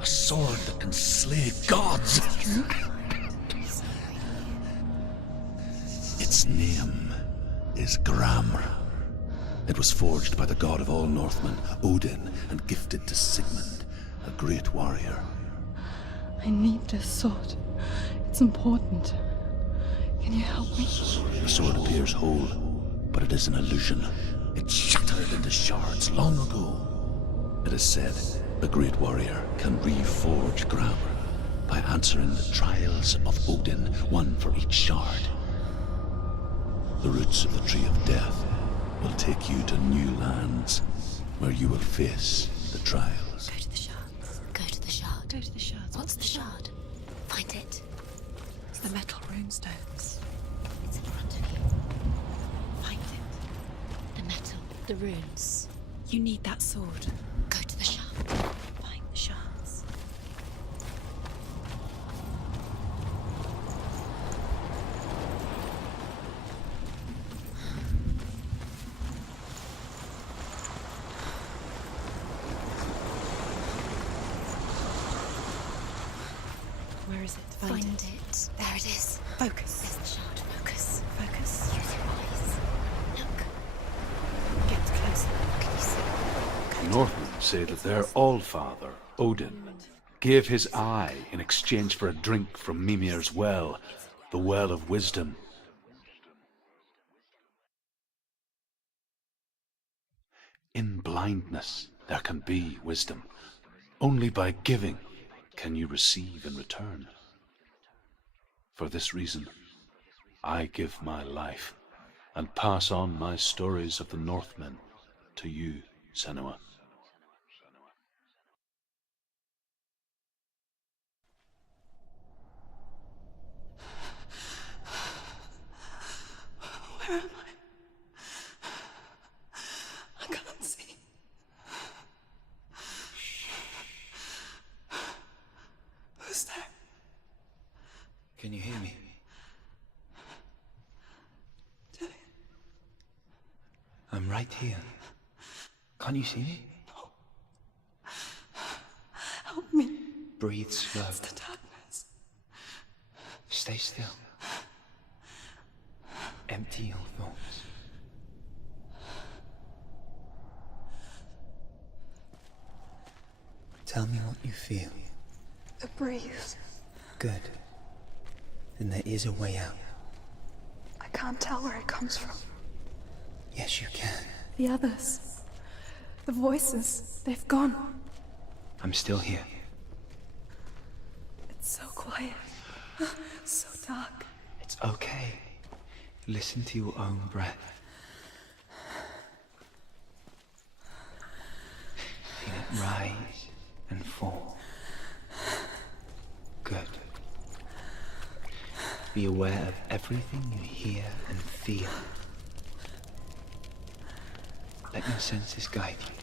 A sword that can slay gods. Its name is Gramr. It was forged by the god of all Northmen, Odin, and gifted to Sigmund, a great warrior. I need this sword. It's important. Can you help me? The sword appears whole, but it is an illusion. It shattered into shards long ago. It is said a great warrior can reforge Gramr by answering the trials of Odin, one for each shard. The roots of the Tree of Death will take you to new lands, where you will face the trials. Go to the shards. Go to the shard. Go to the shards. What's the shard? Find it. It's the metal runestones. It's in front of you. Find it. The metal. The runes. You need that sword. Go to the shard. Find the shards. Where is it? Find it. There it is. Focus. There's the shard. Focus. Focus. Use your eyes. Look. Get closer. Can you see? Northmen say that their allfather, Odin, gave his eye in exchange for a drink from Mimir's well, the Well of Wisdom. In blindness there can be wisdom. Only by giving can you receive in return. For this reason, I give my life and pass on my stories of the Northmen to you, Senua. Where am I can't see. Who's there? Can you hear me? Dillian. I'm right here. Can't you see me? No. Help me. Breathe slow. It's the darkness. Stay still. Empty your thoughts. Tell me what you feel. The breeze. Good. Then there is a way out. I can't tell where it comes from. Yes, you can. The others. The voices. They've gone. I'm still here. It's so quiet. So dark. It's okay. Listen to your own breath. Feel it rise and fall. Good. Be aware of everything you hear and feel. Let your senses guide you.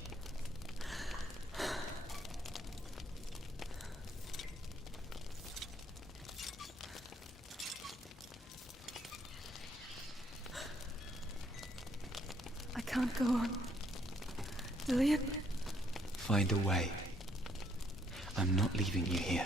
I can't go on. Dillian? Find a way. I'm not leaving you here.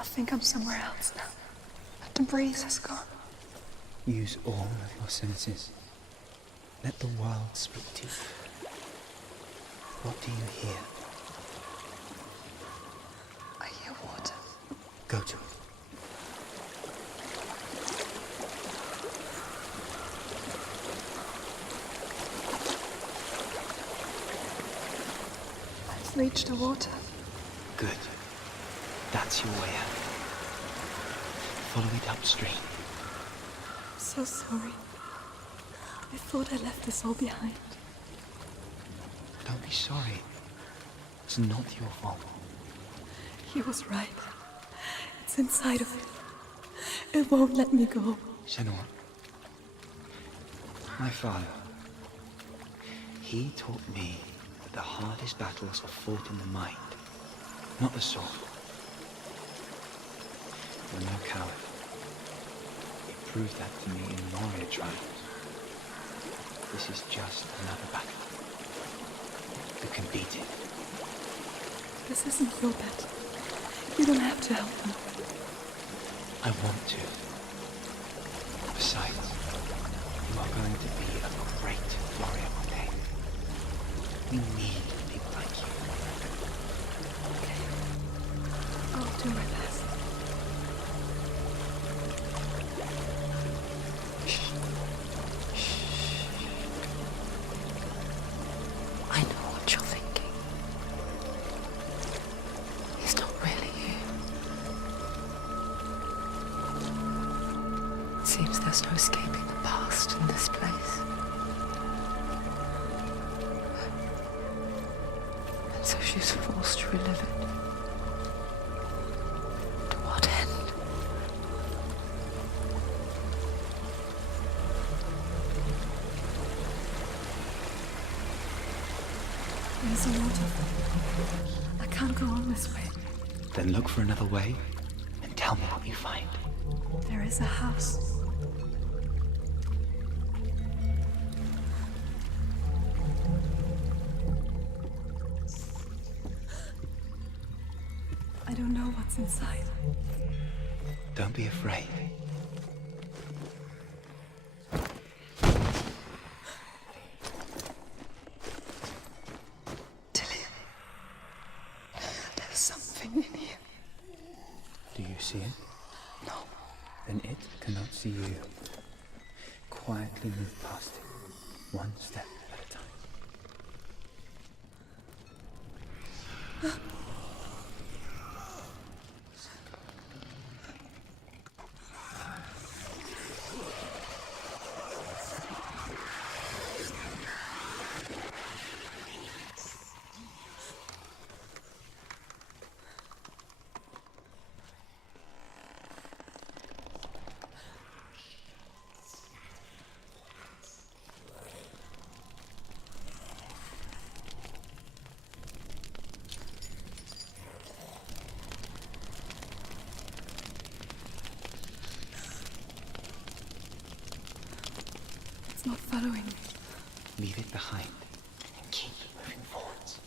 I think I'm somewhere else now. The breeze has gone. Use all of your senses. Let the world speak to you. What do you hear? I hear water. Go to it. I've reached the water. Good. That's your way out. Follow it upstream. I'm so sorry. I thought I left this all behind. Don't be sorry. It's not your fault. He was right. It's inside of me. It won't let me go. Senua. My father. He taught me that the hardest battles are fought in the mind, not the sword. You're no coward. He proved that to me in warrior trials. This is just another battle. You can beat it. This isn't your battle. You don't have to help me. I want to. Besides, you are going to be a great warrior one day. We need people like you. Okay. I'll do my best. I know what you're thinking. He's not really here. Seems there's no escaping the past in this place. And so she's forced to relive it. To what end? There's a waterfall. I can't go on this way. Then look for another way and tell me what you find. There is a house. I don't know what's inside. Don't be afraid. Tilly, there's something in here. Do you see it? No. Then it cannot see you. Quietly move past it, one step at a time. It's not following me. Leave it behind and keep moving forwards.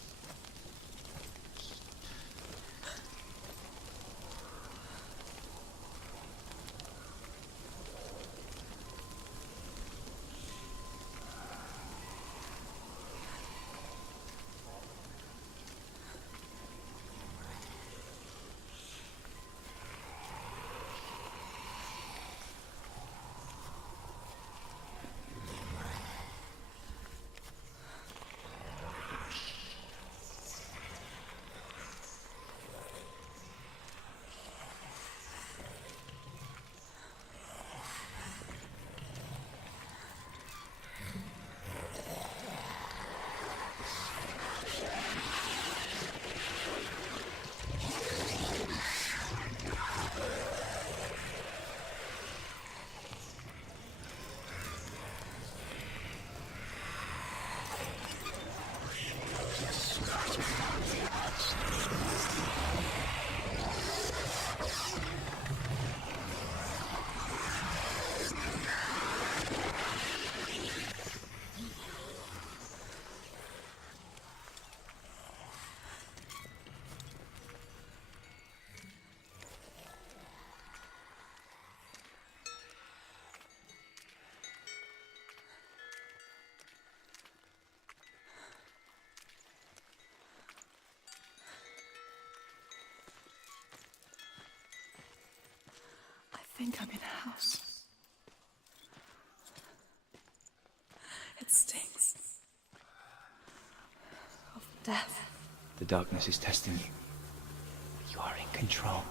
think I'm in a house. It stinks of death. The darkness is testing you. You are in control.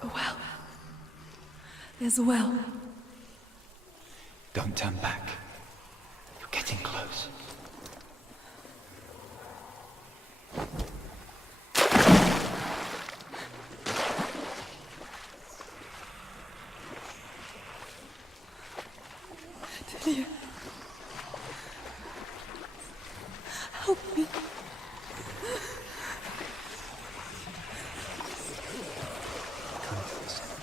A well. There's a well. Don't turn back. You're getting close. Delia. Help me. Come to the center.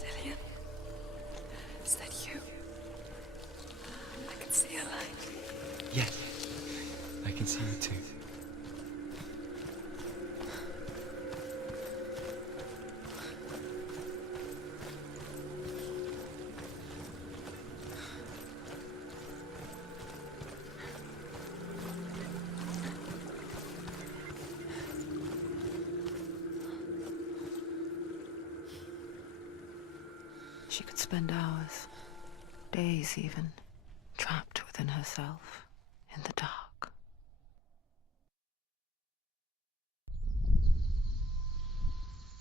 Delia. Is that you? I can see a light. Yes, I can see you too. She could spend hours, days even, trapped within herself, in the dark.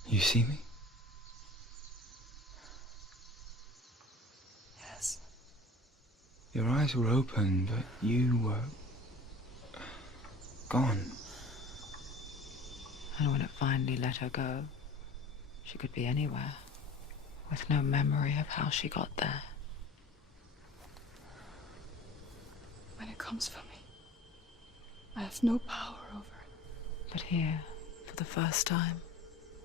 You see me? Yes. Your eyes were open, but you were gone. And when it finally let her go, she could be anywhere, with no memory of how she got there. When it comes for me, I have no power over it. But here, for the first time,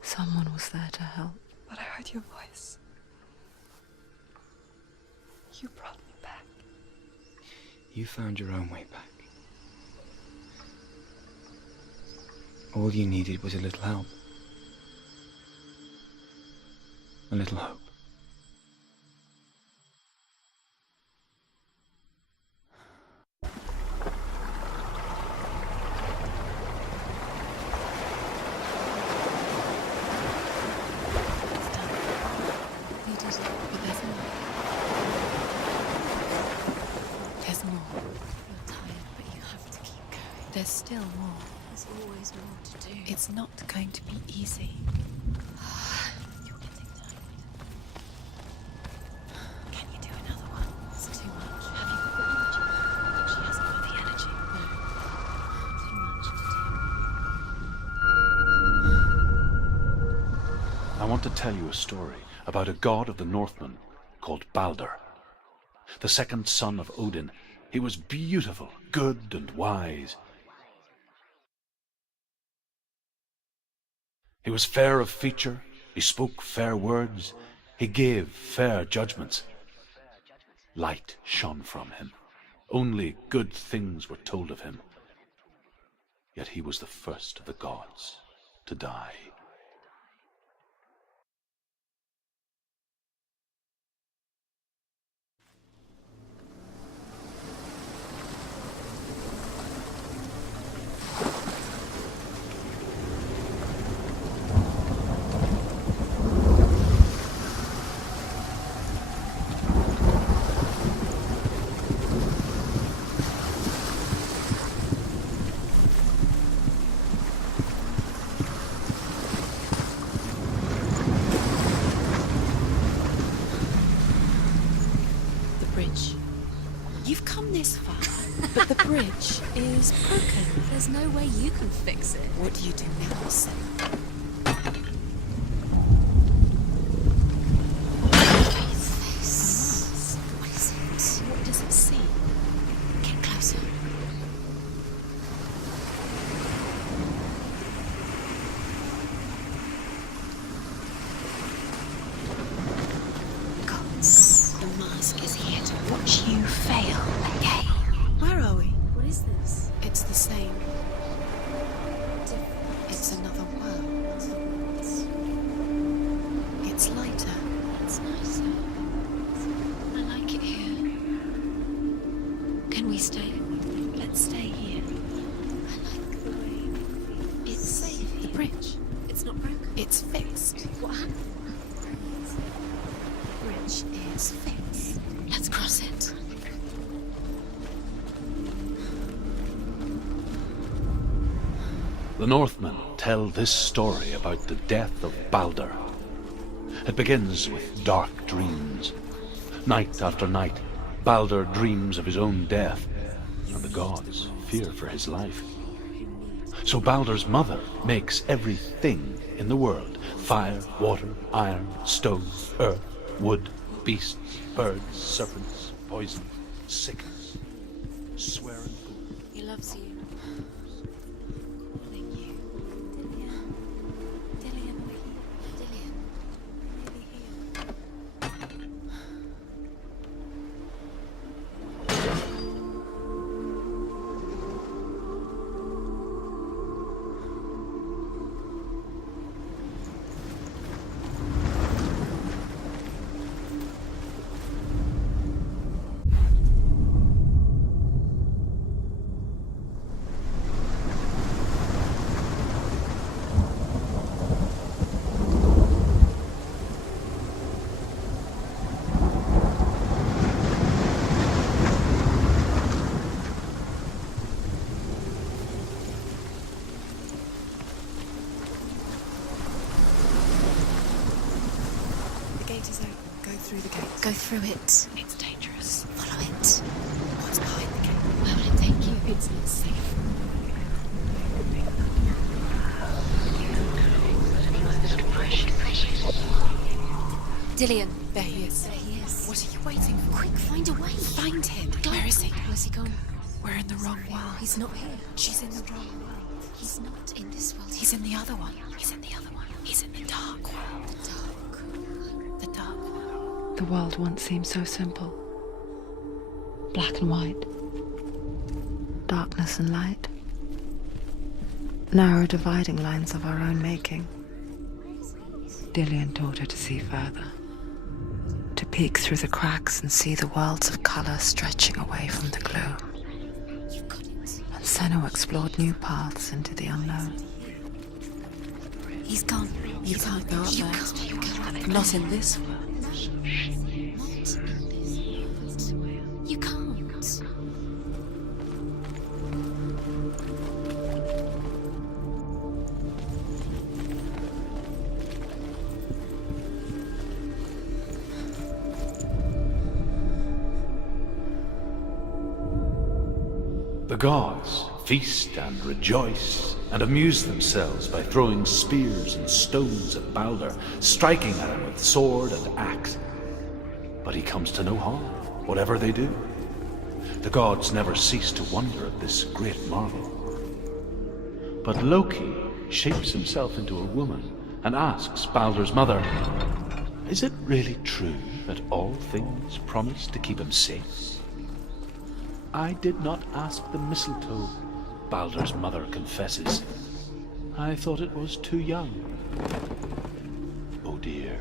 someone was there to help. But I heard your voice. You brought me back. You found your own way back. All you needed was a little help. A little hope. You did it, but there's more. There's more. You're tired, but you have to keep going. There's still more. There's always more to do. It's not going to be easy. You're getting tired. Can you do another one? It's too much. Have you got the energy? She hasn't got the energy. No. Too much to do. I want to tell you a story about a god of the Northmen called Balder. The second son of Odin. He was beautiful, good and wise. He was fair of feature, he spoke fair words, he gave fair judgments. Light shone from him. Only good things were told of him. Yet he was the first of the gods to die. bridge is broken. There's no way you can fix it. What do you do now, Senua? What is it? What does it see? Get closer. Gods, the mask is here to watch you fail again. Where are we? What is this? It's the same. It's another world. It's lighter. It's nicer. I like it here. Can we stay? Let's stay here. I like the way it's safe. The bridge. It's not broken. It's fixed. What happened? The bridge is fixed. Let's cross it. The Northmen tell this story about the death of Baldur. It begins with dark dreams. Night after night, Baldur dreams of his own death, and the gods fear for his life. So Baldur's mother makes everything in the world: fire, water, iron, stone, earth, wood, beasts, birds, serpents, poison, sickness, swear and food. He loves you. Go through it. It's dangerous. Follow it. What's behind the gate? Where will it take you? It's not safe. Dillion. There he is. There he is. What are you waiting for? Quick, find a way. Find him. Go. Where is he? Where's he gone? We're in the wrong world. He's not here. She's in the wrong world. He's not in this world. He's in the other one. He's in the other one. He's in the dark world. The dark. The dark. The world once seemed so simple. Black and white. Darkness and light. Narrow dividing lines of our own making. Dillion taught her to see further. To peek through the cracks and see the worlds of colour stretching away from the gloom. And Senua explored new paths into the unknown. He's gone. You can't go up there. Not in this world. You can't. The gods feast and rejoice and amuse themselves by throwing spears and stones at Baldur, striking at him with sword and axe. But he comes to no harm, whatever they do. The gods never cease to wonder at this great marvel. But Loki shapes himself into a woman and asks Baldur's mother, "Is it really true that all things promise to keep him safe?" "I did not ask the mistletoe," Baldur's mother confesses. "I thought it was too young." Oh dear.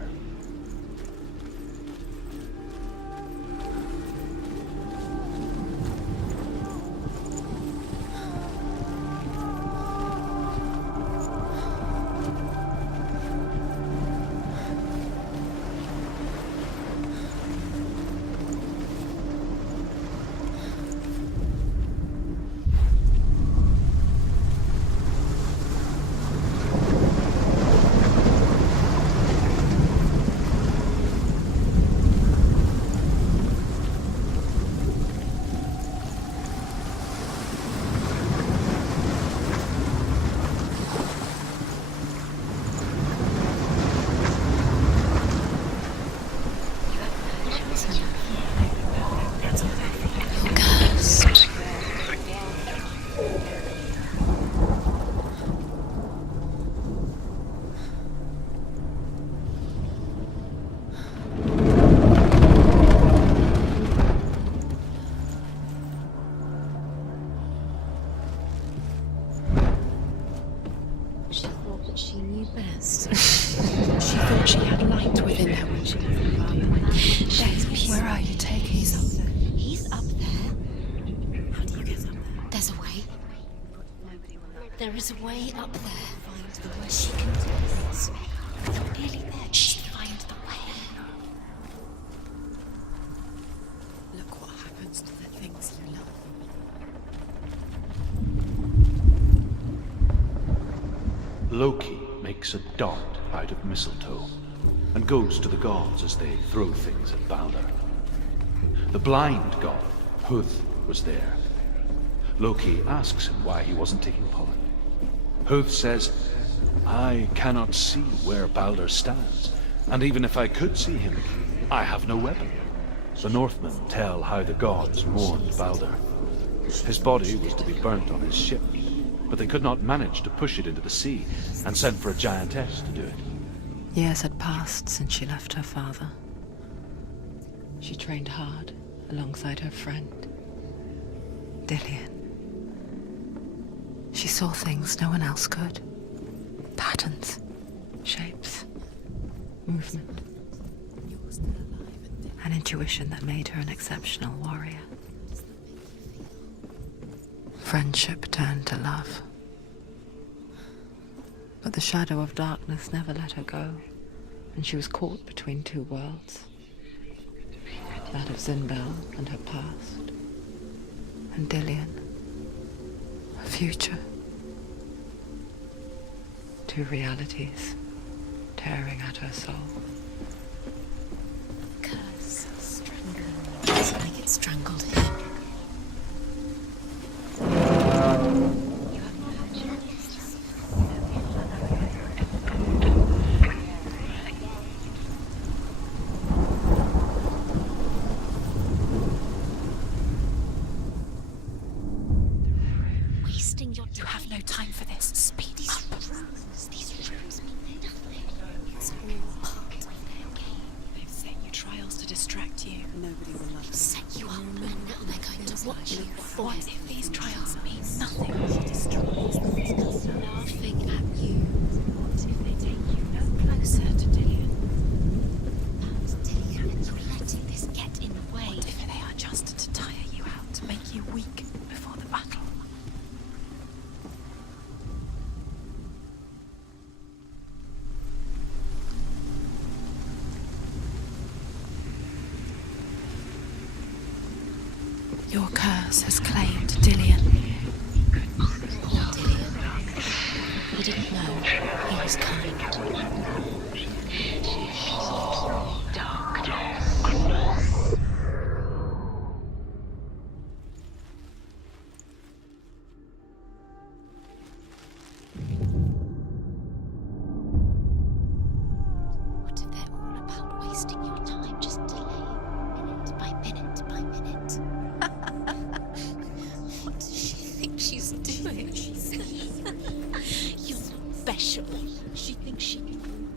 best. She thought she had light within her when she was where are you taking? He's up there. How do you get up there? There's a way. There is a way up there. Find the way. She can do this. You're nearly there. Just find the way. Look what happens to the things you love. Loki makes a dart out of mistletoe and goes to the gods as they throw things at Balder. The blind god, Huth, was there. Loki asks him why he wasn't taking pollen. Huth says, I cannot see where Balder stands, and even if I could see him, I have no weapon. The Northmen tell how the gods mourned Balder. His body was to be burnt on his ship, but they could not manage to push it into the sea and sent for a giantess to do it. Years had passed since she left her father. She trained hard alongside her friend, Dillian. She saw things no one else could. Patterns, shapes, movement. An intuition that made her an exceptional warrior. Friendship turned to love. But the shadow of darkness never let her go, and she was caught between two worlds. That of Zinbel and her past, and Dillian, her future. Two realities tearing at her soul. Curse strangling. It's like it strangled him. You have no time for this. Speed up. These rooms mean nothing. It's all part of their game. They've set you trials to distract you. Nobody will love They've set you up and they're going to watch you for What if these trials mean nothing? laughing at you. What if they take you no closer to Dillian? Perhaps Dillian is letting this get in the way. What if they are just to tire you out, to make you weak before the battle? Your curse has claimed Dillian. Poor Dillian. He didn't know he was kind. What if they're all about wasting your time, just delaying minute by minute by minute? What does she think she's doing? You're special. She thinks she can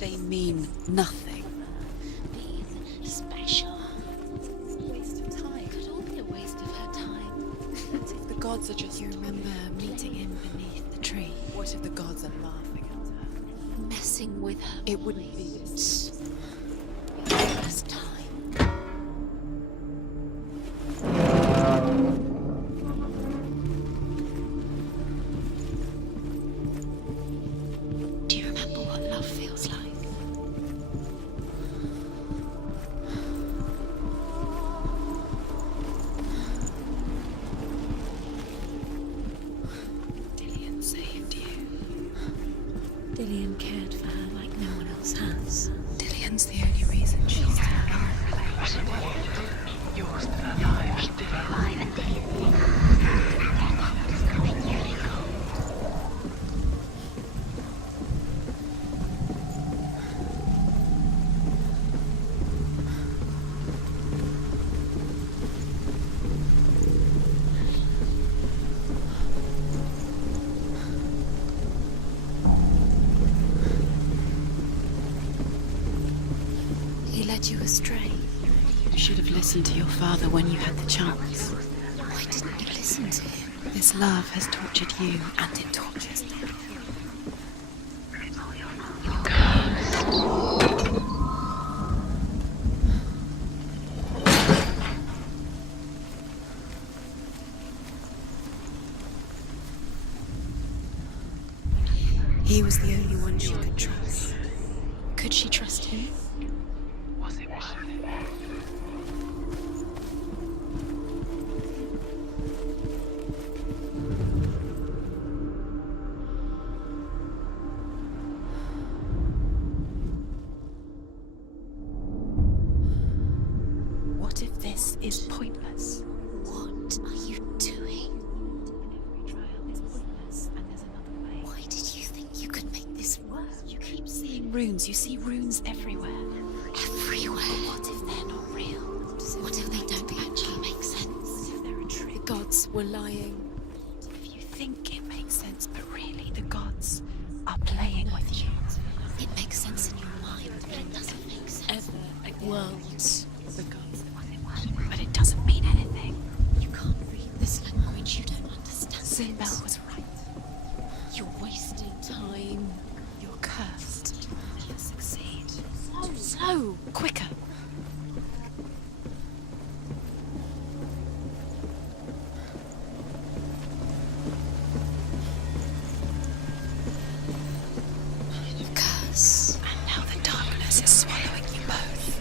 They mean nothing. be special. Waste of time. It could all be a waste of her time. What if the gods are just... You remember meeting him beneath the tree? What if the gods are laughing at her? Messing with her. It wouldn't be this. First time. Do you remember what love feels like? Dillian saved you. Dillian cared for her like no one else has. Dillian's the only reason she's alive. You're still alive, He led you astray. You should have listened to your father when you had the chance. Why didn't you listen to him? This love has tortured you, and it tortures them. He was the only one she could trust. Could she trust him? Was it worth it? What if this is pointless? What are you doing? Why did you think you could make this work? You keep seeing runes. You see runes everywhere. Everywhere. What if they're not real? What if they don't actually make sense? The gods were lying. If you think it makes sense, but really the gods are playing with you. It makes sense in your mind, but it doesn't make sense. Worlds. The gods. But it doesn't mean anything. You can't read this language. You don't understand. Sinbel was right. You're wasting time. You're cursed. You'll succeed. So, quicker. Curse. And now the darkness is swallowing you both.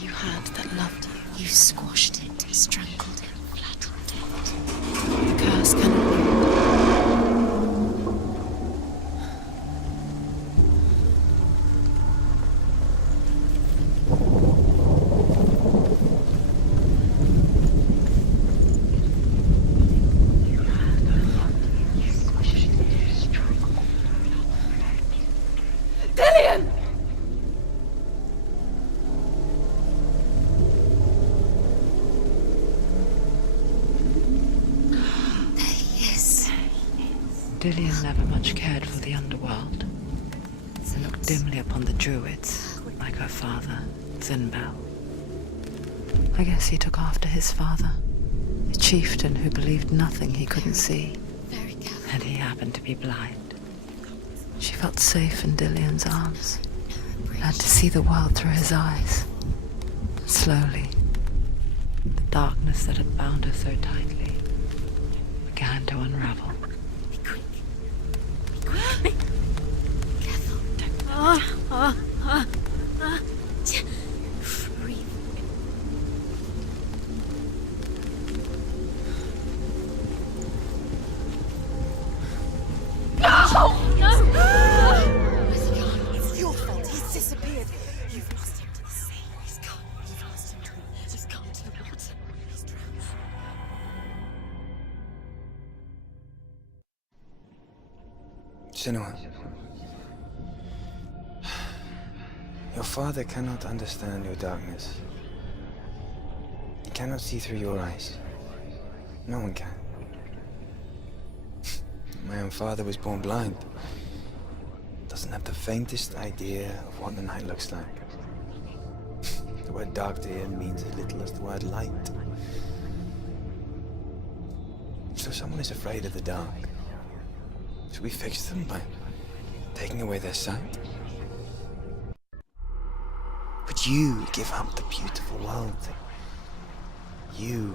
You had that loved you. You squashed it, strangled it, flattened it. The curse cannot be. Dillian never much cared for the underworld. She looked dimly upon the druids, like her father, Sinbel. I guess he took after his father, a chieftain who believed nothing he couldn't see, Very careful. and he happened to be blind. She felt safe in Dillian's arms, had to see the world through his eyes. Slowly, the darkness that had bound her so tightly began to unravel. Be quick. Be quick. Careful. Breathe. Where's he gone? It's your fault. He's disappeared. You've lost him to the sea. He's gone. You've lost him to him. He's gone to the water. He's drowned. Senua, your father cannot understand your darkness. He cannot see through your eyes. No one can. My own father was born blind. Doesn't have the faintest idea of what the night looks like. The word dark to him means as little as the word light. So someone is afraid of the dark. Should we fix them by taking away their sight? Would you give up the beautiful world? You,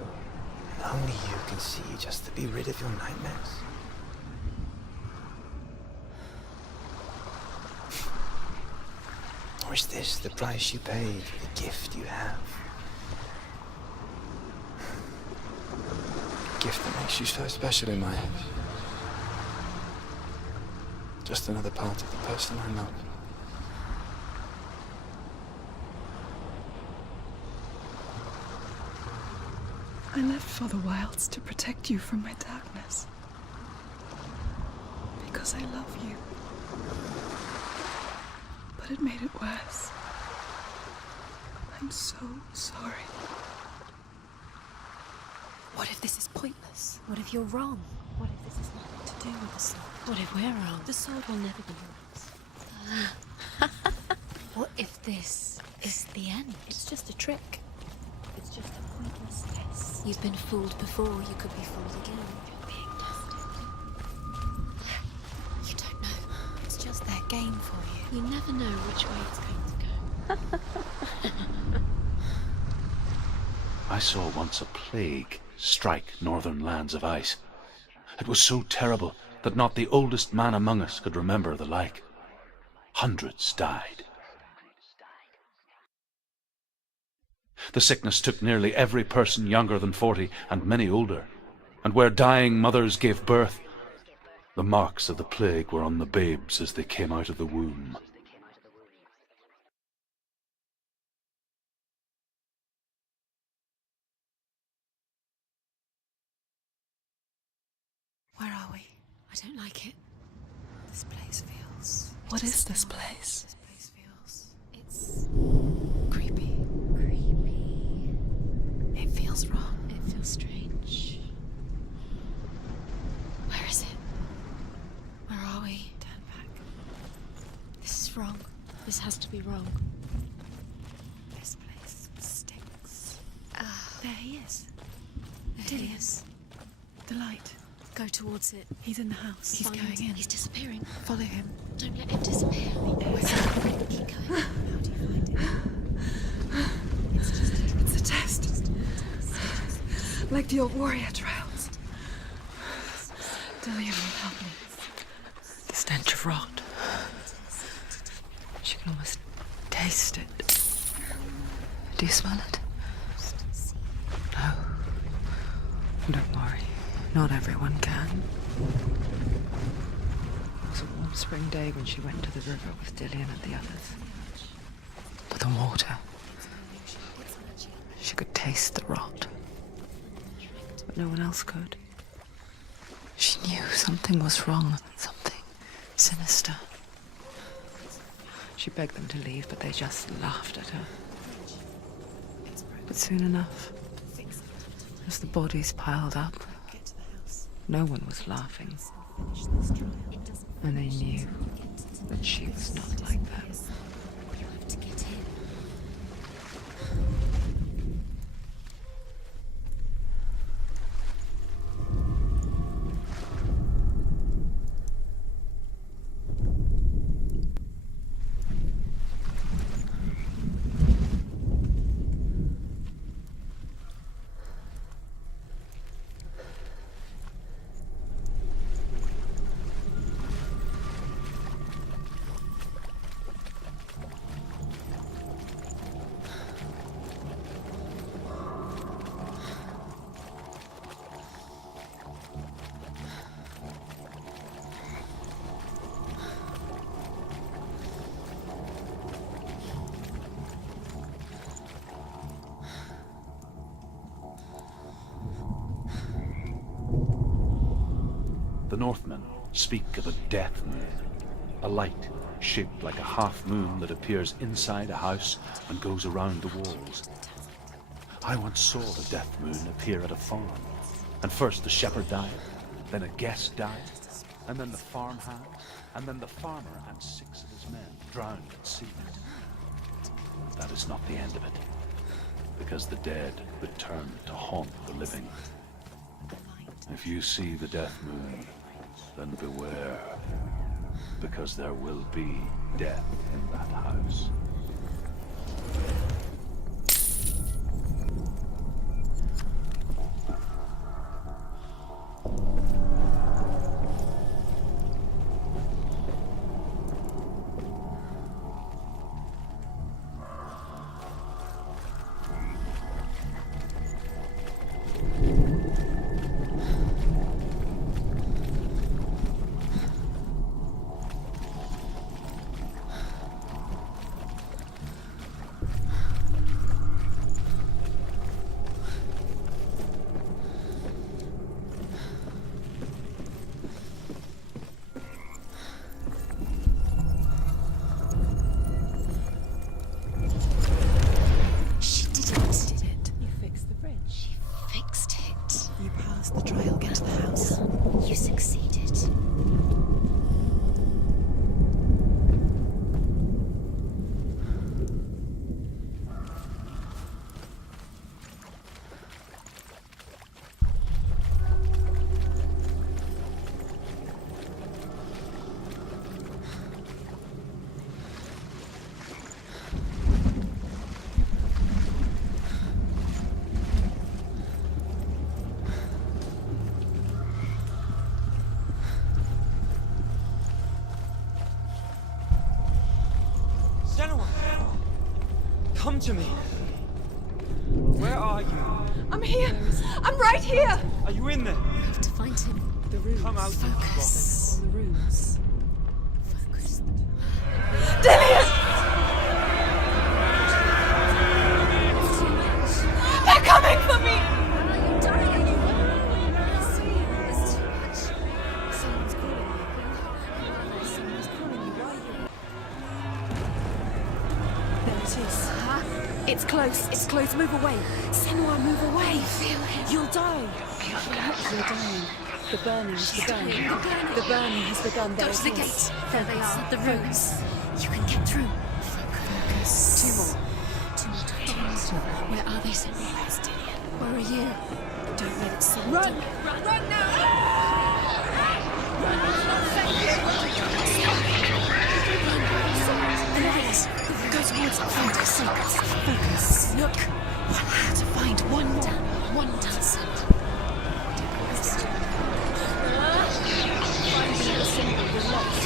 and only you, can see just to be rid of your nightmares. Or is this the price you paid for the gift you have? A gift that makes you so special in my eyes. Just another part of the person I love. I left for the wilds to protect you from my darkness. Because I love you. But it made it worse. I'm so sorry. What if this is pointless? What if you're wrong? What if this has nothing to do with the sword? What if we're wrong? The sword will never be yours. What if this is the end? It's just a trick. It's just a point. You've been fooled before, you could be fooled again. You're being tested. You don't know. It's just their game for you. You never know which way it's going to go. I saw once a plague strike northern lands of ice. It was so terrible that not the oldest man among us could remember the like. Hundreds died. The sickness took nearly every person younger than 40 and many older, and where dying mothers gave birth, the marks of the plague were on the babes as they came out of the womb. Where are we? I don't like it. This place feels... What is this place? This place feels... It's creepy. creepy. It feels wrong. It feels strange. Where is it? Where are we? Turn back. This is wrong. This has to be wrong. This place stinks. Ah, There he is. there he is. The light. Go towards it. He's in the house. He's Find- going in. He's disappearing. Follow him. Don't let him disappear. Where's it? Keep going. How do you find it? It's a test. Like the old warrior trials. Delia will help me. The stench of rot. She can almost taste it. Do you smell it? No. Don't worry. Not everyone can. It was a warm spring day when she went to the river with Dillian and the others. But the water. She could taste the rot. But no one else could. She knew something was wrong. Something sinister. She begged them to leave, but they just laughed at her. But soon enough, as the bodies piled up, no one was laughing. And they knew that she was not like them. You have to get in. The Northmen speak of a death moon, a light shaped like a half moon that appears inside a house and goes around the walls. I once saw the death moon appear at a farm, and first the shepherd died, then a guest died, and then the farmhand, and then the farmer and 6 of his men drowned at sea. That is not the end of it, because the dead return to haunt the living. If you see the death moon, then beware, because there will be death in that house. She did it. You fixed the bridge. She fixed it. You passed the trial, get to the house. You succeeded. Come to me. Where are you? I'm here. I'm right here. Are you in there? We have to find him. The runes. Come out. Focus. On the runes. Focus. Dillian! They're coming for me! Are you dying? There's too much. Someone's calling you. Someone's calling you. Why are you? There it is. It's close. It's close. Move away. Senua, move away. Feel him. You'll die. You're dying. The burning has begun. The burning has begun. There Dodge it the is. gate. There they are. The runes. You can get through. Focus. Two more. Two more. Where are they, Senua? Where are you? Don't let it see you. Run! Run now! The lights. Go towards it. Focus. Focus. Look. One hat to find. One more. One dozen. Finding the symbol, you're lost.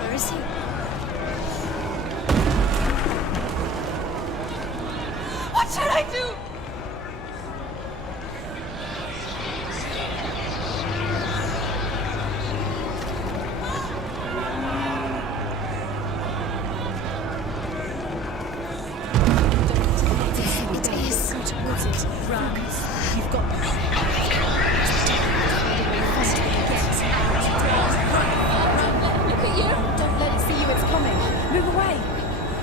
Where is he? What should I do? It is. Go towards it. Run. You've got this. Look at you. Don't let it see you. It's coming. Move away.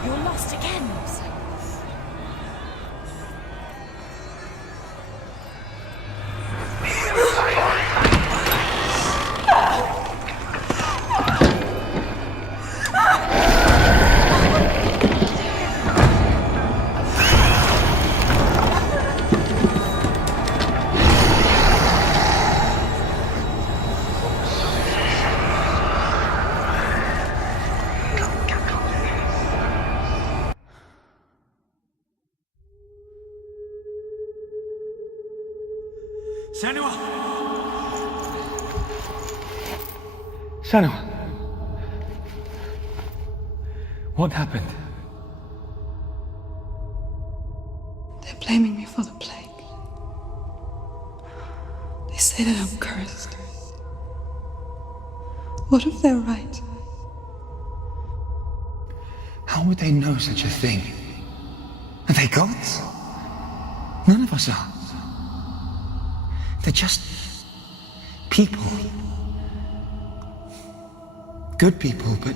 You're lost again. Senua! Senua! What happened? They're blaming me for the plague. They say that I'm cursed. What if they're right? How would they know such a thing? Are they gods? None of us are. They're just people. Good people, but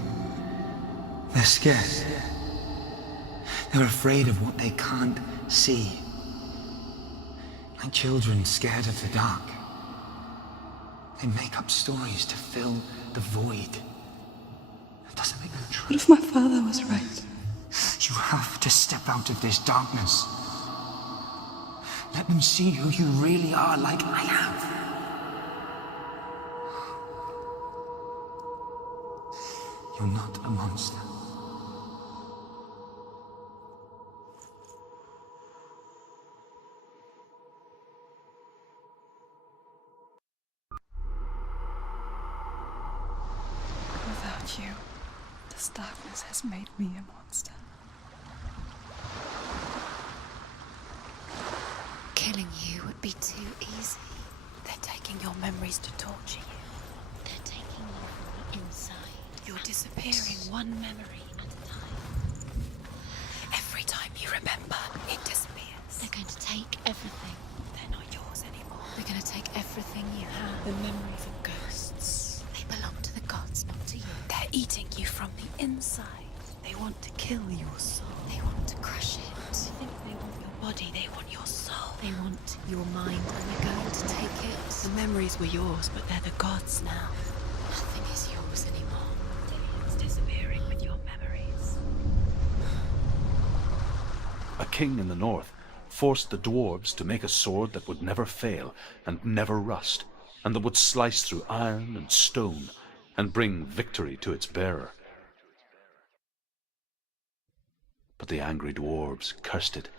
they're scared. They're afraid of what they can't see. Like children scared of the dark. They make up stories to fill the void. That doesn't make them true. What if my father was right? You have to step out of this darkness. Let them see who you really are, like I have. You're not a monster. Without you, this darkness has made me a monster. Killing you would be too easy. They're taking your memories to torture you. They're taking you from the inside. You're disappearing one memory at a time. Every time you remember, it disappears. They're going to take everything. They're not yours anymore. They're going to take everything you have. The memories of ghosts. They belong to the gods, not to you. They're eating you from the inside. They want to kill your soul. They want to crush it. They think they want your body, they want your soul. They want your mind, and they're going to take it. The memories were yours, but they're the gods now. Nothing is yours anymore. It's disappearing with your memories. A king in the north forced the dwarves to make a sword that would never fail and never rust, and that would slice through iron and stone and bring victory to its bearer. But the angry dwarves cursed it.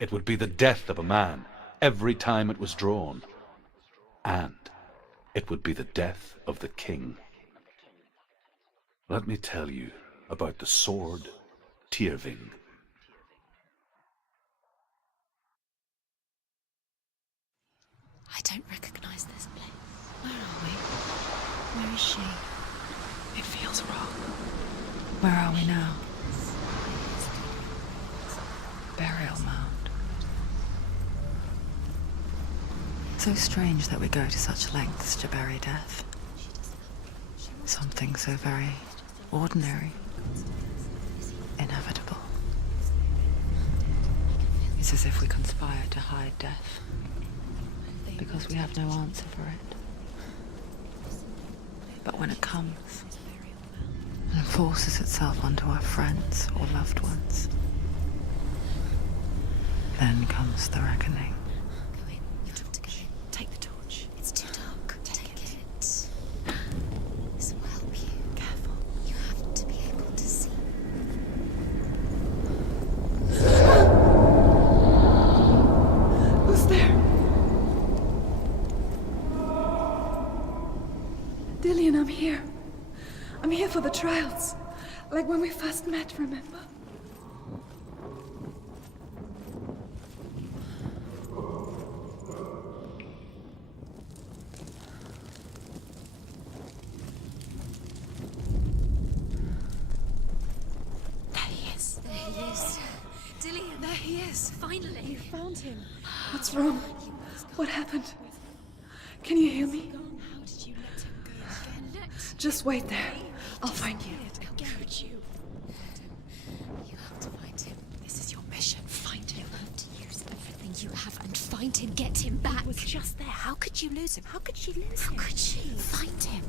It would be the death of a man every time it was drawn, and it would be the death of the king. Let me tell you about the sword Tyrving. I don't recognize this place. Where are we? Where is she? It feels wrong. Where are we now? Burial mound. So strange that we go to such lengths to bury death. Something so very ordinary, inevitable. It's as if we conspire to hide death, because we have no answer for it. But when it comes and forces itself onto our friends or loved ones, then comes the reckoning. Go in. You have to go in. Take the torch. It's too dark. Take it. This will help you. Careful. You have to be able to see. Who's there? Dillian, I'm here. I'm here for the trials. Like when we first met, remember? Finally! You found him. What's wrong? What happened? Can you hear me? How did you let him go again? Just wait there. I'll find you. How could you? You have to find him. This is your mission. Find him. You have to use everything you have and find him. Get him back. He was just there. How could you lose him? How could she lose him? How could she? Find him.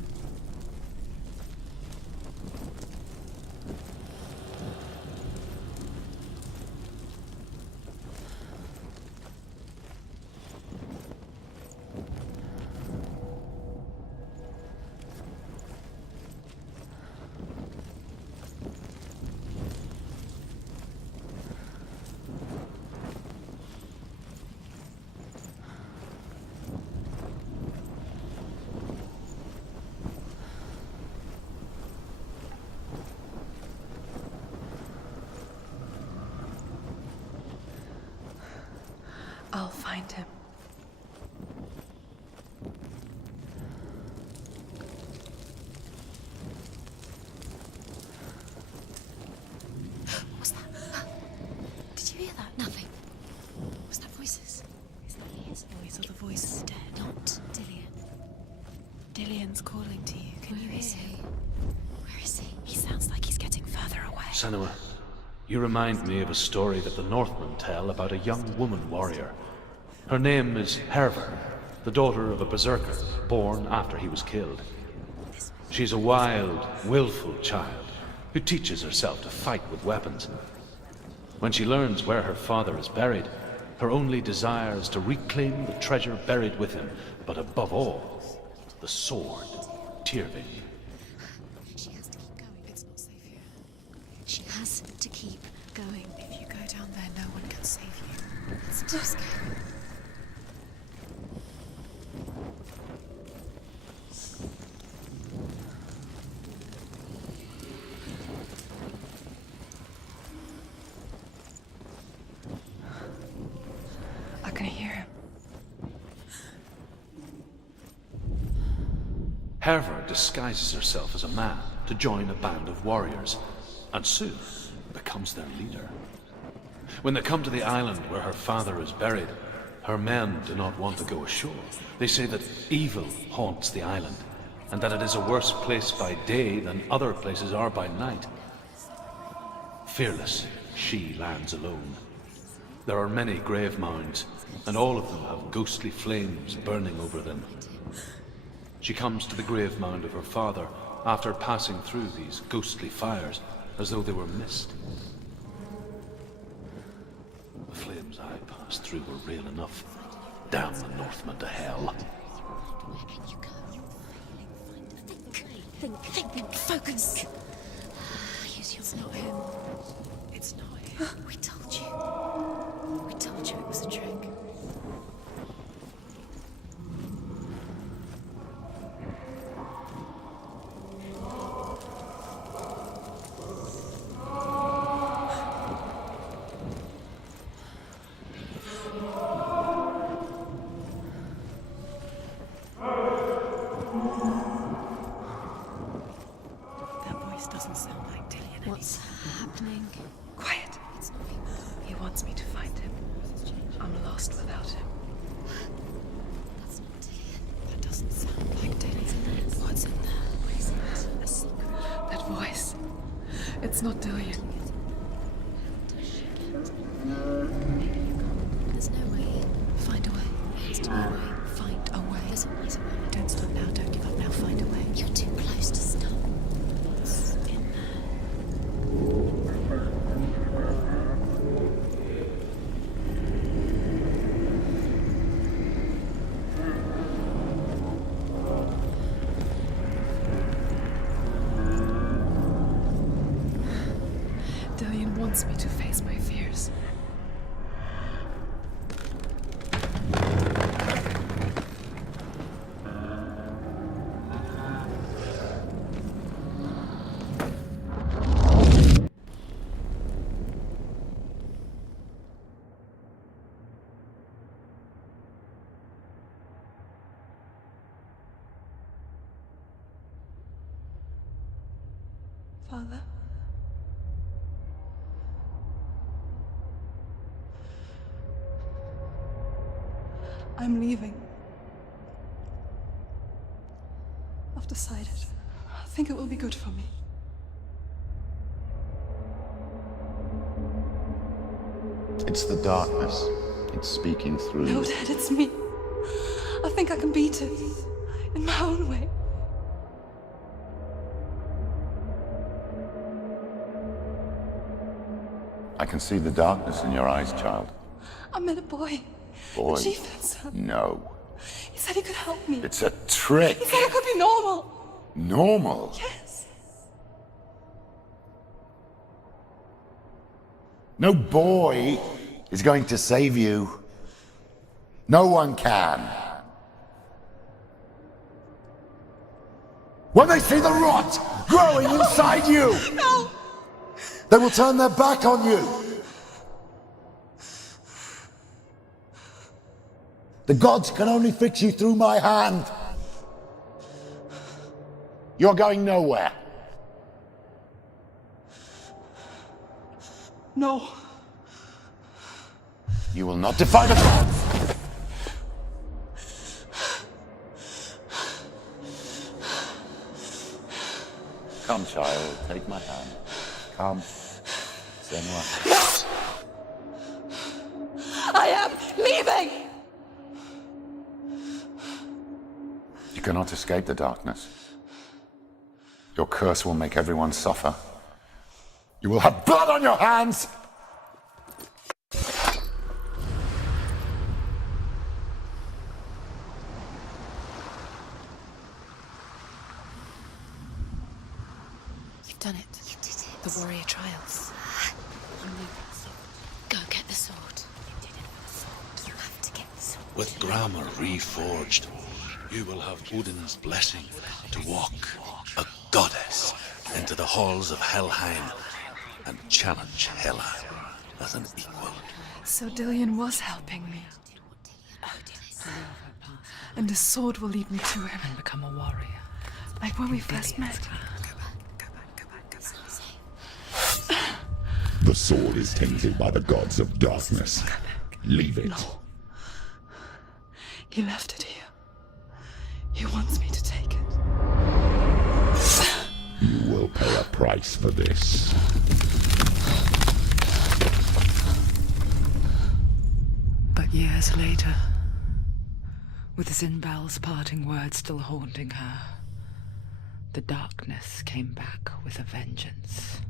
I'll find him. What's that? Did you hear that? Nothing. Was that voices? Is that his voice or the voice is dead? Not Dillian. Dillian's calling to you. Can you hear him? Where is he? He sounds like he's getting further away. Senua, you remind me of a story that the Northmen tell about a young woman warrior. Her name is Herver, the daughter of a berserker, born after he was killed. She's a wild, willful child who teaches herself to fight with weapons. When she learns where her father is buried, her only desire is to reclaim the treasure buried with him, but above all, the sword, Tyrving. She has to keep going. It's not safe here. She has to keep going. If you go down there, no one can save you. It's too scary. I can hear him. Herver disguises herself as a man to join a band of warriors, and soon becomes their leader. When they come to the island where her father is buried, her men do not want to go ashore. They say that evil haunts the island, and that it is a worse place by day than other places are by night. Fearless, she lands alone. There are many grave mounds, and all of them have ghostly flames burning over them. She comes to the grave mound of her father after passing through these ghostly fires as though they were mist. The flames I passed through were real enough. Damn the Northmen to hell. Where can you go? Think, focus. It's not him. It's not him. We told you. We told you it was a trick. lost without him. That's not Dillion. That doesn't sound like Dillion. What's in there? A secret. That voice. It's not Dillion. There's no way in. Find a way. There has to be a way. Find a way. There's always a way. Don't stop now, don't give up now, find a way. You're too close to stop. What's in there? Dillion wants me to face my fears. Father? I'm leaving. I've decided. I think it will be good for me. It's the darkness. It's speaking through No, you. Dad, it's me. I think I can beat it. In my own way. I can see the darkness in your eyes, child. I met a boy. Boy. The chieftain's son. No. He said he could help me. It's a trick. He said I could be normal. Normal. Yes. No boy is going to save you. No one can. When they see the rot growing inside you, No! they will turn their back on you. The gods can only fix you through my hand. You're going nowhere. No. You will not defy the gods. Come, child, take my hand. Come. Senua. No! I am leaving! You cannot escape the darkness. Your curse will make everyone suffer. You will have blood on your hands! You've done it. You did it. The warrior trials. You need that sword. Go get the sword. You did it with the sword. You have to get the sword. With grammar reforged, you will have Odin's blessing to walk, a goddess, into the halls of Helheim and challenge Hela as an equal. So Dillion was helping me. And the sword will lead me to him. And become a warrior. Like when we first met. The sword is tainted by the gods of darkness. Leave it. No. He left it here. He wants me to take it. You will pay a price for this. But years later, with Zinbal's parting words still haunting her, the darkness came back with a vengeance.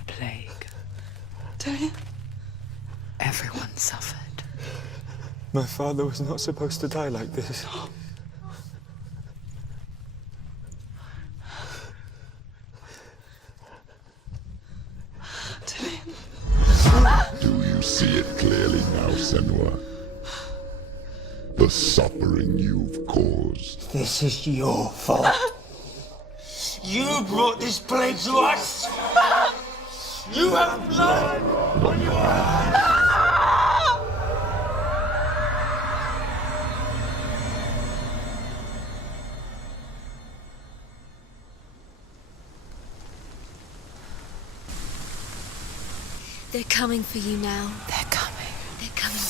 A plague. Dillion? Everyone suffered. My father was not supposed to die like this. Do you see it clearly now, Senua? The suffering you've caused. This is your fault. You brought this plague to us. You have blood on your hands. They're coming for you now. They're coming. They're coming